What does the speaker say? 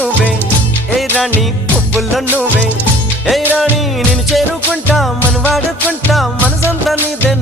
నువ్వే ఏ రాణి పువ్వుల్లో నువ్వే ఏ రాణి నేను చేరుకుంటా మన వాడుకుంటా మనసంతా నీదే